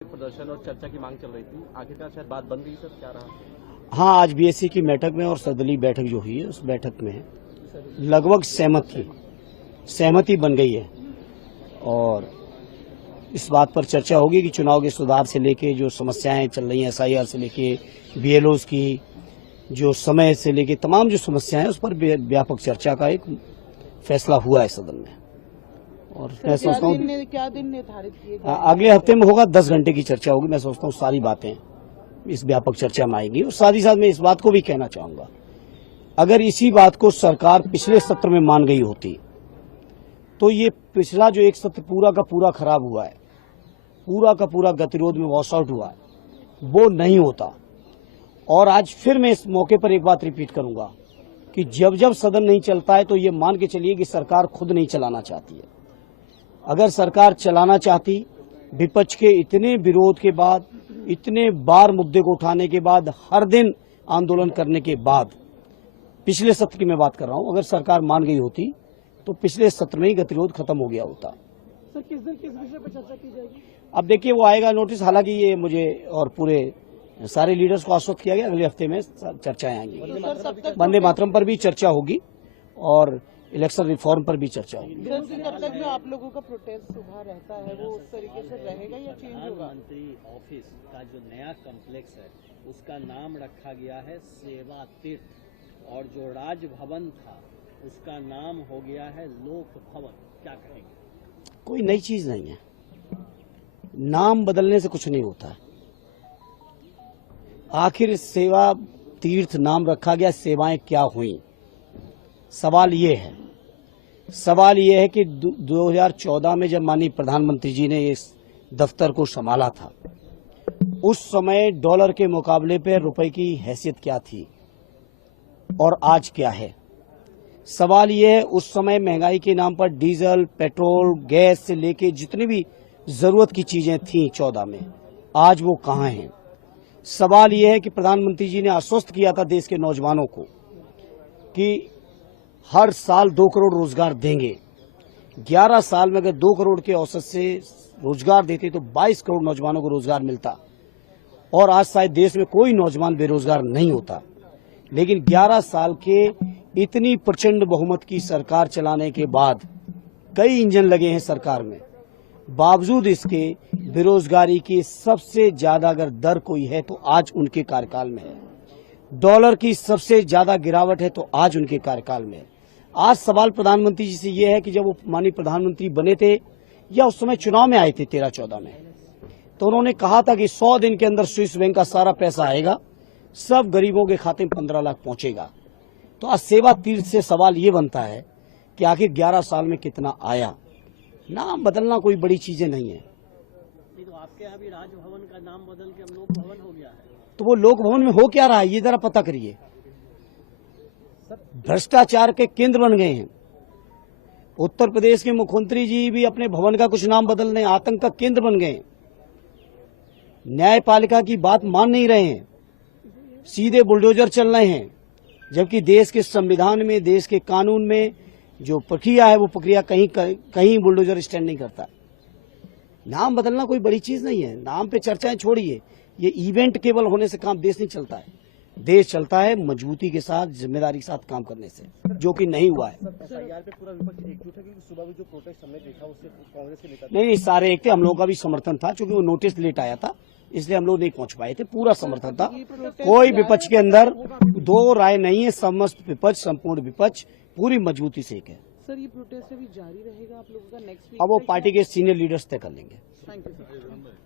प्रदर्शन और चर्चा की मांग चल रही थी, आखिरकार शायद बात बन गई सर, क्या रहा? हाँ, आज बीएससी की बैठक में और सर्वदलीय बैठक जो हुई है उस बैठक में लगभग सहमति बन गई है और इस बात पर चर्चा होगी कि चुनाव के सुधार से लेके जो समस्याएं चल रही हैं, एसआईआर से लेके बीएलओज की जो समय से लेके तमाम जो समस्याएं हैं उस पर व्यापक चर्चा का एक फैसला हुआ है सदन में। और मैं सोचता हूँ क्या दिन निर्धारित किए गए? अगले हफ्ते में होगा, 10 घंटे की चर्चा होगी। मैं सोचता हूँ सारी बातें इस व्यापक चर्चा में आएंगी और साथ ही साथ मैं इस बात को भी कहना चाहूंगा, अगर इसी बात को सरकार पिछले सत्र में मान गई होती तो ये पिछला जो एक सत्र पूरा का पूरा खराब हुआ है, पूरा का पूरा गतिरोध में वॉश आउट हुआ है, वो नहीं होता। और आज फिर मैं इस मौके पर एक बात रिपीट करूंगा कि जब जब सदन नहीं चलता है तो ये मान के चलिए कि सरकार खुद नहीं चलाना चाहती है। अगर सरकार चलाना चाहती, विपक्ष के इतने विरोध के बाद, इतने बार मुद्दे को उठाने के बाद, हर दिन आंदोलन करने के बाद, पिछले सत्र की मैं बात कर रहा हूं, अगर सरकार मान गई होती तो पिछले सत्र में ही गतिरोध खत्म हो गया होता। सर, किस दिन किस विषय पर चर्चा की जाएगी? अब देखिए वो आएगा नोटिस। हालांकि ये मुझे और पूरे सारे लीडर्स को आश्वस्त किया गया, अगले हफ्ते में चर्चाएं आएंगी। वंदे मातरम पर भी चर्चा होगी और इलेक्शन रिफॉर्म पर भी चर्चा होगी। तब तक जो आप लोगों का प्रोटेस्ट सुबह रहता है वो उस तरीके से रहेगा या चेंज होगा? प्रधानमंत्री ऑफिस का जो नया कॉम्प्लेक्स है उसका नाम रखा गया है सेवा तीर्थ, और जो राजभवन था उसका नाम हो गया है लोक भवन। क्या कहेंगे? कोई नई चीज नहीं है, नाम बदलने से कुछ नहीं होता है। आखिर सेवा तीर्थ नाम रखा गया, सेवाएं क्या हुई? सवाल ये है कि 2014 में जब माननीय प्रधानमंत्री जी ने इस दफ्तर को संभाला था, उस समय डॉलर के मुकाबले पर रुपए की हैसियत क्या थी और आज क्या है? सवाल ये है, उस समय महंगाई के नाम पर डीजल, पेट्रोल, गैस से लेके जितनी भी जरूरत की चीजें थी 14 में, आज वो कहां हैं? सवाल ये है कि प्रधानमंत्री जी ने आश्वस्त किया था देश के नौजवानों को कि हर साल 2 करोड़ रोजगार देंगे। 11 साल में अगर 2 करोड़ के औसत से रोजगार देते तो 22 करोड़ नौजवानों को रोजगार मिलता और आज शायद देश में कोई नौजवान बेरोजगार नहीं होता। लेकिन 11 साल के इतनी प्रचंड बहुमत की सरकार चलाने के बाद कई इंजन लगे हैं सरकार में, बावजूद इसके बेरोजगारी की सबसे ज्यादा अगर दर कोई है तो आज उनके कार्यकाल में है। डॉलर की सबसे ज्यादा गिरावट है तो आज उनके कार्यकाल में है। आज सवाल प्रधानमंत्री जी से यह है कि जब वो माननीय प्रधानमंत्री बने थे या उस समय चुनाव में आए थे 13-14 में, तो उन्होंने कहा था कि 100 दिन के अंदर स्विस बैंक का सारा पैसा आएगा, सब गरीबों के खाते में 15 लाख पहुंचेगा। तो आज सेवा तीर्थ से सवाल ये बनता है कि आखिर 11 साल में कितना आया? नाम बदलना कोई बड़ी चीजें नहीं है। तो आपके यहाँ भी राजभवन का नाम बदल के लोक भवन हो गया है, तो वो लोक भवन में हो क्या रहा है ये जरा पता करिए। भ्रष्टाचार के केंद्र बन गए हैं। उत्तर प्रदेश के मुख्यमंत्री जी भी अपने भवन का कुछ नाम बदलने आतंक का केंद्र बन गए हैं। न्यायपालिका की बात मान नहीं रहे हैं, सीधे बुलडोजर चल रहे हैं, जबकि देश के संविधान में, देश के कानून में जो प्रक्रिया है वो प्रक्रिया कहीं बुलडोजर स्टैंड नहीं करता। नाम बदलना कोई बड़ी चीज नहीं है। नाम पे चर्चाएं छोड़िए, ये इवेंट केवल होने से काम देश नहीं चलता है। देश चलता है मजबूती के साथ, जिम्मेदारी के साथ काम करने से, जो कि नहीं हुआ है। एसआईआर पे पूरा विपक्ष एकजुट है क्योंकि सुबह भी जो प्रोटेस्ट हमने देखा उससे कांग्रेस के नेता नहीं, सारे एक थे, हम लोगों का भी समर्थन था, क्योंकि वो नोटिस लेट आया था इसलिए हम लोग नहीं पहुंच पाए थे। पूरा समर्थन था, कोई विपक्ष के अंदर दो राय नहीं है। समस्त विपक्ष, संपूर्ण विपक्ष पूरी मजबूती से एक है। सर, ये प्रोटेस्ट अभी जारी रहेगा आप लोगों का नेक्स्ट वीक? अब वो पार्टी के सीनियर लीडर्स तय कर लेंगे। Thank you sir.